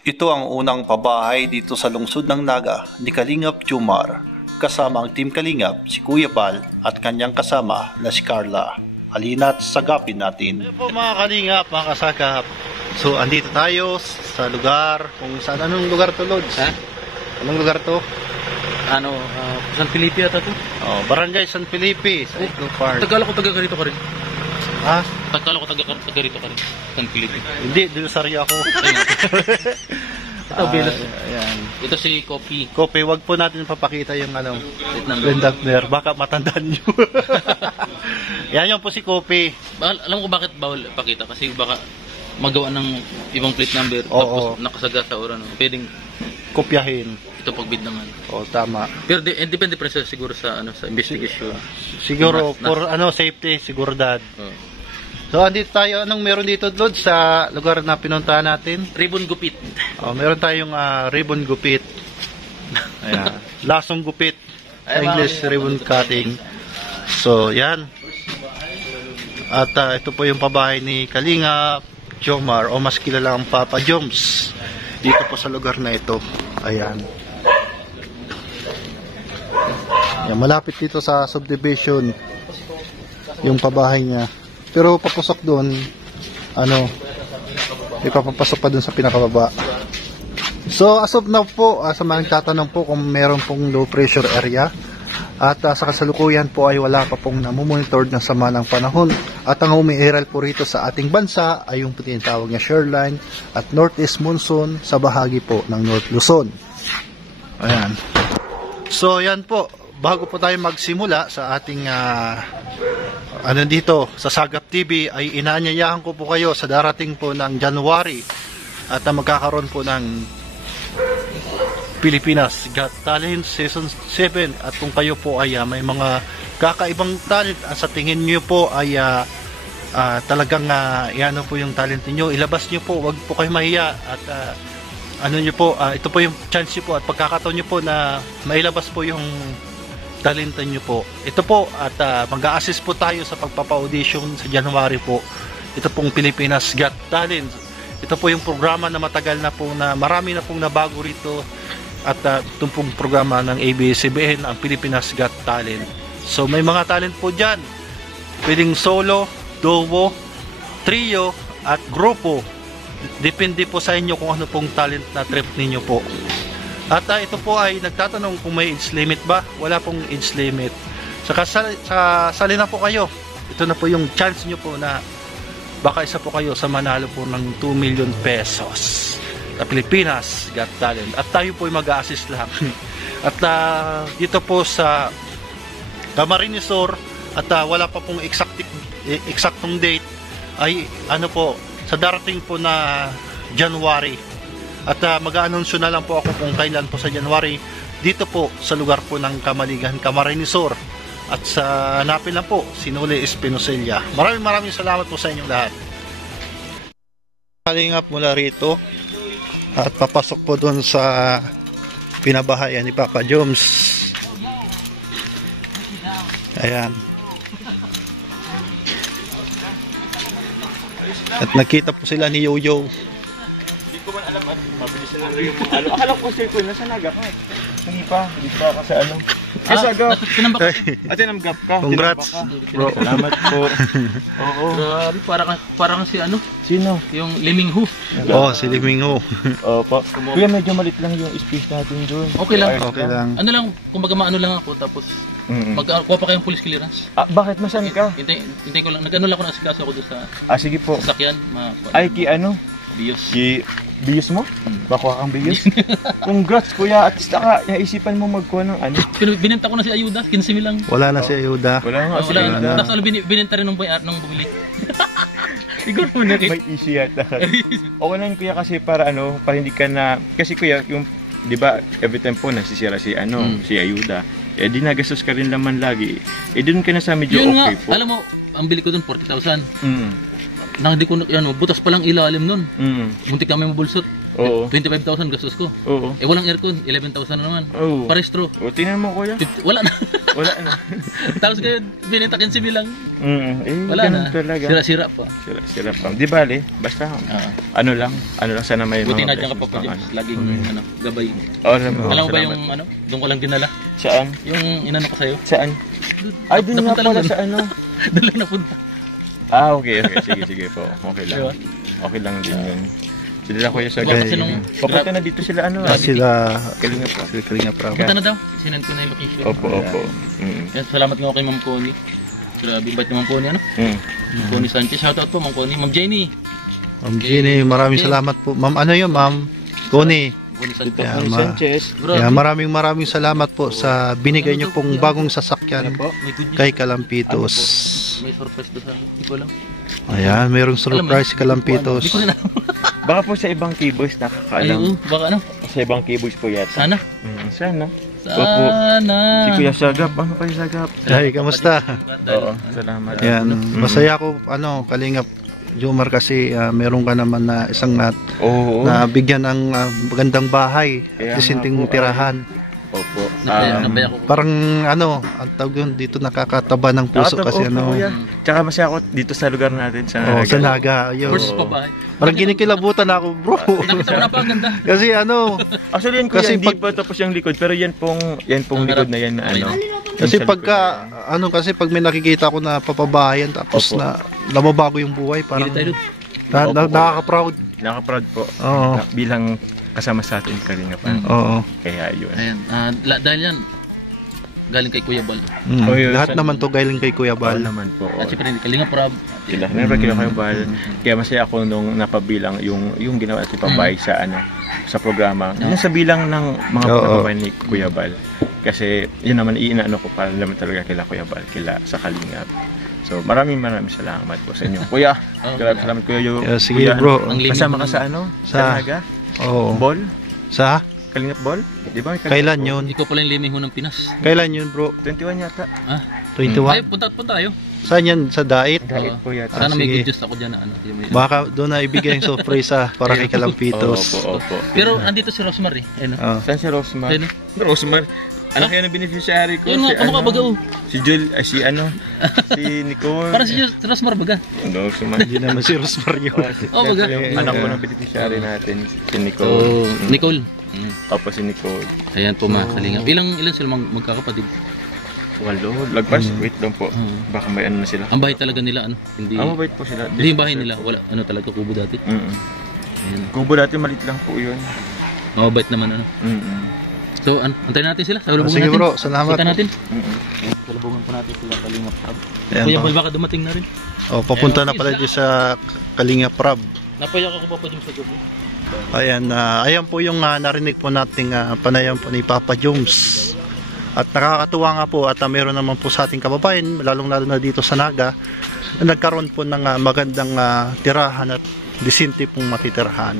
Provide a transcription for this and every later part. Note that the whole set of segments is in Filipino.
Ito ang unang pabahay dito sa lungsod ng Naga ni Kalingap Jomar, kasama ang Team Kalingap, si Kuya Bal at kanyang kasama na si Carla. Halina't sagapin natin. Ito po mga Kalingap, mga kasagap. So andito tayo sa lugar kung saan. Anong lugar to, Lods? Ha? Anong lugar to? San Felipe ata to? Oh, Barangay San Felipe, sa Iglo Park. Tagala ko taga rito ka rin. Ah? Tagala ko taga rito ka rin. San Felipe. Hindi, Dinosaryo ako. Ito, Belos. Ayan. Ito si Kopi. Kope, wag po natin papakita yung Plate number. Vendor, baka matandaan nyo. Yan yung po si Kope. Alam ko bakit bawal pakita. Kasi baka magawa ng ibang plate number. Oo. Tapos nakasaga sa oras. Pwedeng Kopyahin. ito pagbidlangan. O, tama. Pero depende pa rin siguro sa sa investigation. Siguro, for safety, seguridad. Oh. So, andito tayo. Anong meron dito, Lod, sa lugar na pinuntahan natin? Ribbon gupit. Oh, meron tayong ribbon gupit. Ayan. Lasong gupit. English ribbon cutting. So, yan. At ito po yung pabahay ni Kalinga Jomar, o mas kilalang Papa Joms, dito po sa lugar na ito. Ayan. Yan, malapit dito sa subdivision yung pabahay niya. Pero papasok doon, ipapapasok pa doon sa pinakababa. So, as of now po, sa mga nagtatanong po kung meron pong low pressure area, at sa kasalukuyan po ay wala pa pong namumonitor ng sama ng panahon. At ang umiiral po rito sa ating bansa ay yung tinatawag niya shoreline at northeast monsoon sa bahagi po ng North Luzon. Ayan. So, yan po. Bago po tayo magsimula sa ating dito sa Sagap TV, ay inaanyayahan ko po kayo sa darating po ng January at magkakaroon po ng Pilipinas Got Talent Season 7. At kung kayo po ay may mga kakaibang talent sa tingin nyo po ay talagang ano po yung talent niyo, ilabas nyo po, wag po kayo mahiya. At nyo po, ito po yung chance nyo po at pagkakataon nyo po na mailabas po yung talenta nyo po. Ito po, at mag-a-assist po tayo sa pagpapa-audition sa January po. Ito pong Pilipinas Got Talent. Ito po yung programa na matagal na po, na marami na pong nabago rito. At itong pong programa ng ABS-CBN, ang Pilipinas Got Talent. So may mga talent po dyan. Pwedeng solo, duo, trio, at grupo. Depende po sa inyo kung ano pong talent na trip ninyo po. At ito po ay nagtatanong kung may age limit ba? Wala pong age limit. Sali na po kayo. Ito na po yung chance nyo po na baka isa po kayo sa manalo po ng 2 million pesos na Pilipinas Got Talent. At tayo po ay mag-a-assist lang. At dito po sa Camarines Sur, at wala pa pong eksaktong date, ay sa darating po na January. At mag-a-anunsyo na lang po ako kung kailan po sa January dito po sa lugar po ng Kamaligan, Camarines Sur. At sa hanapin lang po, Sinuli Espinosilla. Maraming salamat po sa inyong lahat. Kalingap mula rito at papasok po doon sa pinabahayan ni Papa Joms. Ayan. At nakita po sila ni Yoyo. Hindi ko man alam, mabilis lang yung akala ko sir ko, nasa Naga ka. Hindi pa kasi Sagap. Tinamgap ka. Congrats, bro. Salamat po. Oo. Grabe, parang si Sino? yung Liming Hu. Oh, si Limingo. Opo. Kuya, medyo malit lang yung space natin doon. Okay lang. Okay lang. Ano lang, kumbaga maano lang ako, tapos magkuha pa kayong police clearance. Bakit masan ka? Hintay ko lang, nag-ano lang ako, nasikaso ako doon sa Sige po. sasakyan. Ay, Bios. Biyos mo? Bakuha kang biyos? Congrats kuya, at least naisipan mo magkuha ng Binenta ko na si Ayuda, 15 mil lang. Wala na si Ayuda. Wala nga si Ayuda. Tapos binenta rin nung bumili. Siguro mo na rin. May easy yata. O lang kuya kasi para hindi ka na, kasi kuya, yung, di ba, every time po nasisira si Ayuda. Di nagastos ka rin naman lagi. Doon ka na sa medyo yun okay nga, po. alam mo, ang bili ko doon 40,000. hindi ko, ano, butas pa lang ilalim nun. Muntik kami mabulsot. Oo. 25,000 gastos ko. Oo. Walang aircon, 11,000 na naman. Oo. Parestro. O, tingnan mo kuya. Wala na. Wala na. Tapos kayo, bininta 15 lang. Wala Wala na. talaga. Sira-sira pa. Sira pa. Di bale, basta ano lang sana may Buti na mga dyan ka pa po, blessings James. Laging, ano, gabay. Alam Alam mo ba yung, ano, doon ko lang dinala? Saan? Yung inano ko sa'yo. Saan? Ay, doon nga Napunta lang pala dun. sa ano. Doon lang napunta. Okay. Sige po. Okay lang. Diba? Okay lang din yun. Sila kuya sa Kasi nung- papunta na dito sila ano. Sila Kalinga pa. sila Kalinga Prab. Punta na daw. Sinend ko na yung location. Opo. Yan, salamat nga kay Ma'am Connie. Grabe, bait ni Ma'am Connie, ano? Ma'am Connie Sanchez. Shoutout po, Ma'am Connie. Ma'am Jenny. Ma'am Jenny, maraming salamat po. Ma'am, ano yun, Ma'am? Connie. Connie Sanchez. Dito Yeah, po Sanchez. Grabe. Yeah, maraming salamat po sa binigay niyo pong bagong sasakyan May good news. kay Kalampitos. May surprise doon sa akin. Hindi ko alam. Ayan, mayroong surprise si Kalampitos. Hindi ko na. Baka po sa ibang keyboys Ay, nakakaalam. oo. Baka ano? Sa ibang keyboys po yata. Sana. Sana. Sana. Si Kuya Sagap. Ano kayo Sagap? Ay, kamusta? Oo. Salamat. Ayan, masaya ko, Kalingap Jomar, kasi meron ka naman na isang Oo. na bigyan ng magandang bahay, Kaya disinting nga po, tirahan. Opo. Nabaya ko. Parang ang tawag yun dito, nakakataba ng puso kasi Tsaka masaya ako dito sa lugar natin sa Naga. sa Naga. Yun. First pa ba? Parang kinikilabutan ako, bro. Nakita mo na pa, ganda. Kasi Actually yan kuya, Kasi hindi pa tapos yung likod, pero yan pong likod na yan na ano. kasi Yung sa pagka likod na kasi pag may nakikita ko na papabahayan tapos Opo. na nababago yung buhay, parang Hindi tayo. nakaka-proud. yan. Nakaka-proud po. Oo. Bilang kasama sa atin Kalinga pa. Oo. Kaya yun. Ayan. Dahil yan, galing kay Kuya Bal. Oh, yun. Lahat naman to galing kay Kuya Bal Bal. naman po. At syempre, Kalinga Prab. Sila. Never kila kayo Bal. Kaya masaya ako nung napabilang yung ginawa natin pabay sa sa programa. Yung sa bilang ng mga Oo. pagpapabay ni Kuya Bal. Kasi yun naman iinaano ko para naman talaga kila Kuya Bal, kila sa Kalingap. So maraming salamat po sa inyo. Kuya, grabe salamat Kuya. Sige, Kuya, bro. Kasama ka sa Sa- Naga? Oo. Ball? Sa Kalingap Ball? Di ba? kailan yun? Ikaw pala yung liming ho ng Pinas. Kailan yun, bro? 21 yata. Ah? 21? Ay, punta tayo. Saan yan? Sa Dait? Dahil po yata. Sana may sige. good news ako dyan na ano. Baka doon na ibigay yung sorpresa para kay Kalampitos. Opo. Pero andito si Rosmar eh. Ayun, Oh. Saan si Rosmar? Ayun. Rosmar. Anak yan ang beneficiary ko. Ayun nga, kamukha baga oh. Si Jul, si Nicole. Parang si Rosmar baga. Rosmar. Hindi naman si Rosmar yun. Oh, baga. Yung anak ko ng beneficiary natin, si Oh, Nicole. Nicole. Opo, si Nicole. Ayan po mga kalingap. Ilan sila magkakapatid? Walo, lagpas, wait lang po. Baka may ano na sila. Ang bahay talaga nila ano, hindi Mabait po sila. hindi yung bahay nila, wala ano talaga kubo dati. Ayan. Kubo dati maliit lang po yun. Mabait naman ano. So, antayin natin sila. Sa lubungan Sige, natin. bro, salamat. Punta natin. Sa lubungan po natin sila Kalingap Prab. Ayan, Kuya bro. Boy, baka dumating na rin. Oh, papunta na pala dito sa Kalinga Prab. Napayak ako pa pa dyan sa gabi. Ayan, ayan po yung narinig po nating panayam po ni Papa Jones. At nakakatuwa nga po at meron naman po sa ating kababayan, lalong-lalo na dito sa Naga, na nagkaroon po ng magandang tirahan at disinte pong matitirahan.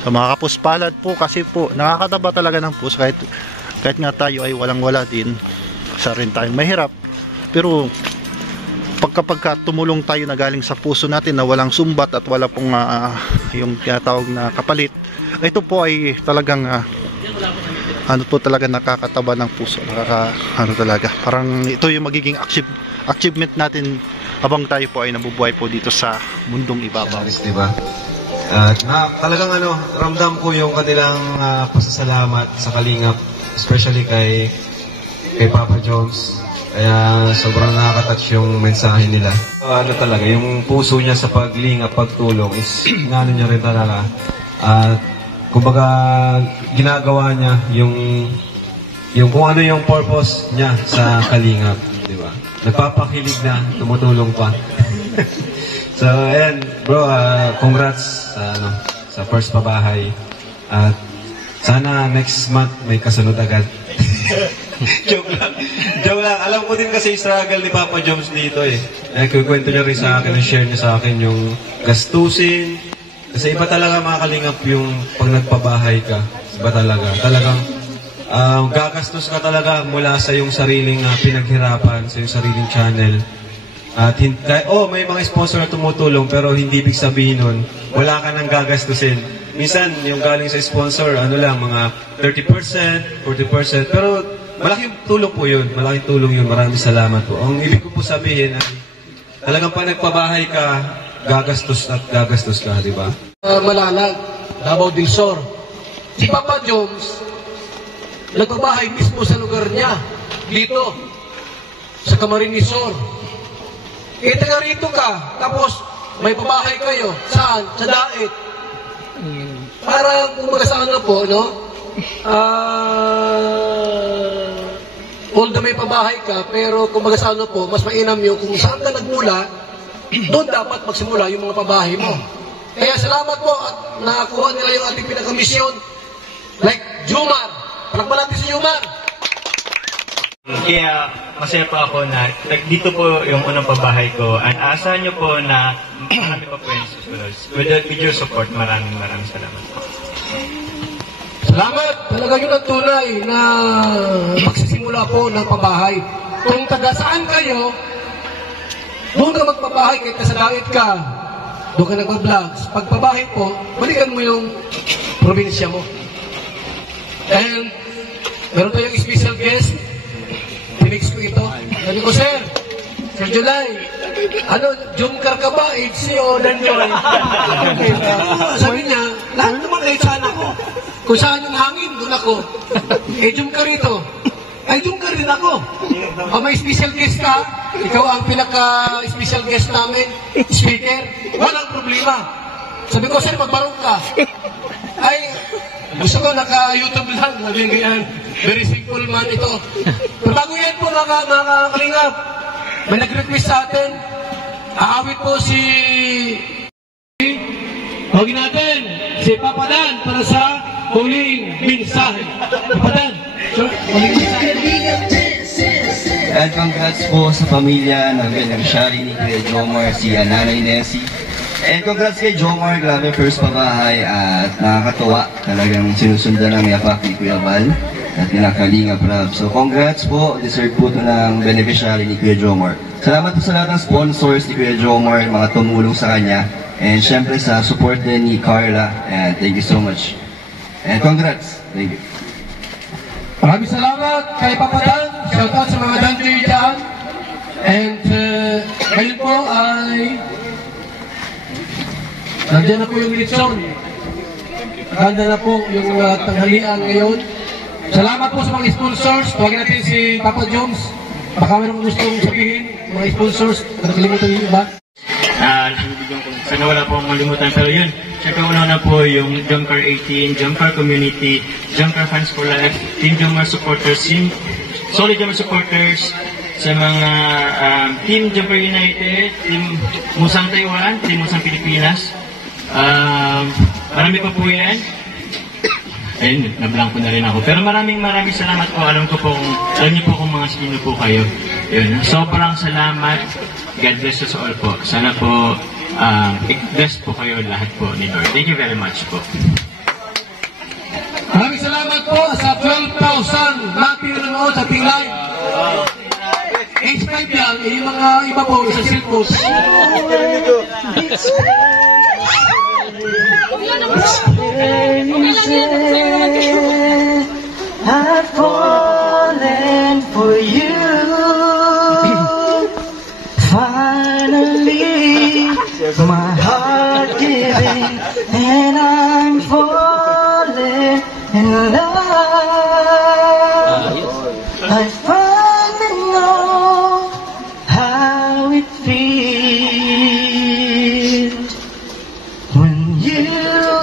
So mga kapuspalad po, kasi po nakakataba talaga ng puso kahit nga tayo ay walang-wala din, sa rin tayong mahirap. Pero pagka tumulong tayo na galing sa puso natin na walang sumbat at wala pong yung tinatawag na kapalit, ito po ay talagang ano po talaga, nakakataba ng puso, ano talaga, parang ito yung magiging achievement natin habang tayo po ay nabubuhay po dito sa mundong ibabaw. Diba? Talagang ramdam ko yung kanilang pasasalamat sa Kalingap, especially kay Papa Jones. Kaya sobrang nakaka-touch yung mensahe nila. Talaga, yung puso niya sa paglingap, pagtulong is inaano niya rin talaga. Kumbaga, ginagawa niya yung kung ano yung purpose niya sa Kalingap, di ba? Nagpapakilig na, tumutulong pa. So, ayan, bro, congrats sa first pabahay. At sana next month may kasunod agad. Joke lang. Alam ko din kasi struggle ni Papa Jones dito eh. Kukwento niya rin sa akin, share niya sa akin yung gastusin. Kasi iba talaga mga Kalingap yung pag nagpabahay ka. Iba talaga. Talagang gagastos ka talaga mula sa yung sariling pinaghirapan, sa yung sariling channel. At may mga sponsor na tumutulong pero hindi ibig sabihin nun, wala ka nang gagastusin. Minsan, yung galing sa sponsor, mga 30%, 40%, pero malaking tulong po yun. Malaking tulong yun. Maraming salamat po. Ang ibig ko po sabihin ay, talagang pag nagpabahay ka, gagastos ka, di ba? Malalag, Davao del Sur. Si Papa Jones, nagpabahay mismo sa lugar niya, dito, sa Camarines Sur. Taga rito ka, tapos may pabahay kayo. Saan? Sa Dait. Para kung magasaan na po, no? Although may pabahay ka, pero kung magasaan na po, mas mainam yung kung saan ka nagmula, doon dapat magsimula yung mga pabahay mo. Kaya salamat po at nakakuha nila yung ating pinakamisyon. Like Jumar. Palakpan natin si Jumar. Kaya masaya po ako na dito po yung unang pabahay ko. At asahan nyo po na marami pa po yung susunod. With your support, maraming salamat po. Salamat! Talaga yun ang tunay na magsisimula po ng pabahay. Kung taga saan kayo, doon ka magpabahay kahit nasa Dait ka. Doon ka nag-vlogs. Pagpabahay po, balikan mo yung probinsya mo. And meron tayong special guest. Tinix ko ito. Sabi ko, Sir July, Jumcar ka ba? HC o Danjoy? Sabi niya, lahat naman kahit saan ako. Kung saan yung hangin, doon ako. Jumcar ito. Jumcar rin ako. May special guest ka, ikaw ang pinaka-special guest namin, speaker, walang problema. Sabi ko, Sir, magbarong ka. Gusto ko naka-YouTube lang, sabi ganyan. Very simple man ito. Pero bago yan po, mga kalingap, may nag-request sa atin. Aawit po si... Huwagin natin si Papa Dan para sa huling mensahe. Papa Dan, huling mensahe. At congrats po sa pamilya ng beneficiary ni Kuya Jomar, si Nanay Nessie. And congrats kay Jomar, grabe first pabahay at nakakatuwa. Talagang sinusundan ng yapak ni Kuya Val at nakalinga Prab. So congrats po, deserve po ito ng beneficiary ni Kuya Jomar. Salamat po sa lahat ng sponsors ni Kuya Jomar, mga tumulong sa kanya. And syempre sa support din ni Carla. And thank you so much. And congrats. Thank you. Maraming salamat kay Papa Dan. Shout out sa mga Danjoy dyan. And ngayon po ay nandiyan na po yung litson. Ganda na po yung tanghalian ngayon. Salamat po sa mga sponsors. Tawagin natin si Papa Jones. Baka mayroong gustong sabihin, mga sponsors. Nakalimutan yung iba. Sana wala po malimutan. Pero yun, syempre una po yung Jumcar 18, Jumcar Community, Jumcar Fans for Life, Team Jumcar Supporters, Solid Jumcar Supporters, sa mga Team Jumcar United, Team Musang Taiwan, Team Musang Pilipinas. Marami pa po yan. Ayun, nablanko na rin ako. Pero maraming salamat po. Alam niyo po kung mga sino po kayo. Yun, sobrang salamat. God bless us all po. Sana po, bless po kayo lahat po ni Lord. Thank you very much po. Maraming salamat po sa 12,000 na pinanood sa ating live. H5 yan, yung mga iba po sa cellphone. I've fallen for you. Finally, my heart giving, and I'm falling in love. I finally know how it feels when you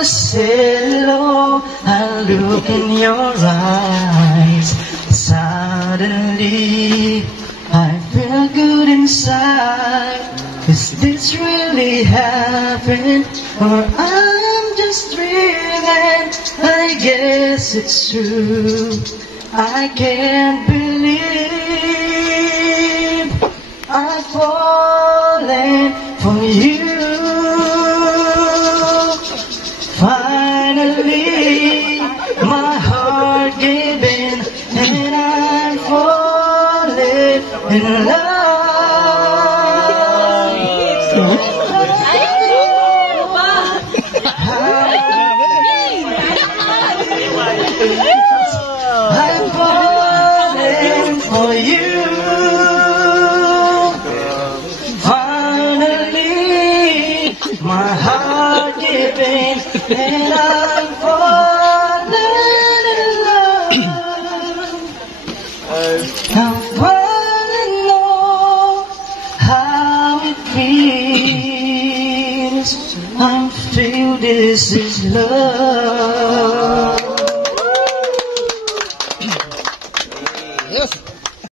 say hello. I look in your eyes. Suddenly, I feel good inside. Is this really happened, or I'm just dreaming? I guess it's true. I can't believe I've fallen for you. Finally, my heart gave in, and I'm falling in love. wanna know how it feels. I'm feel this is love.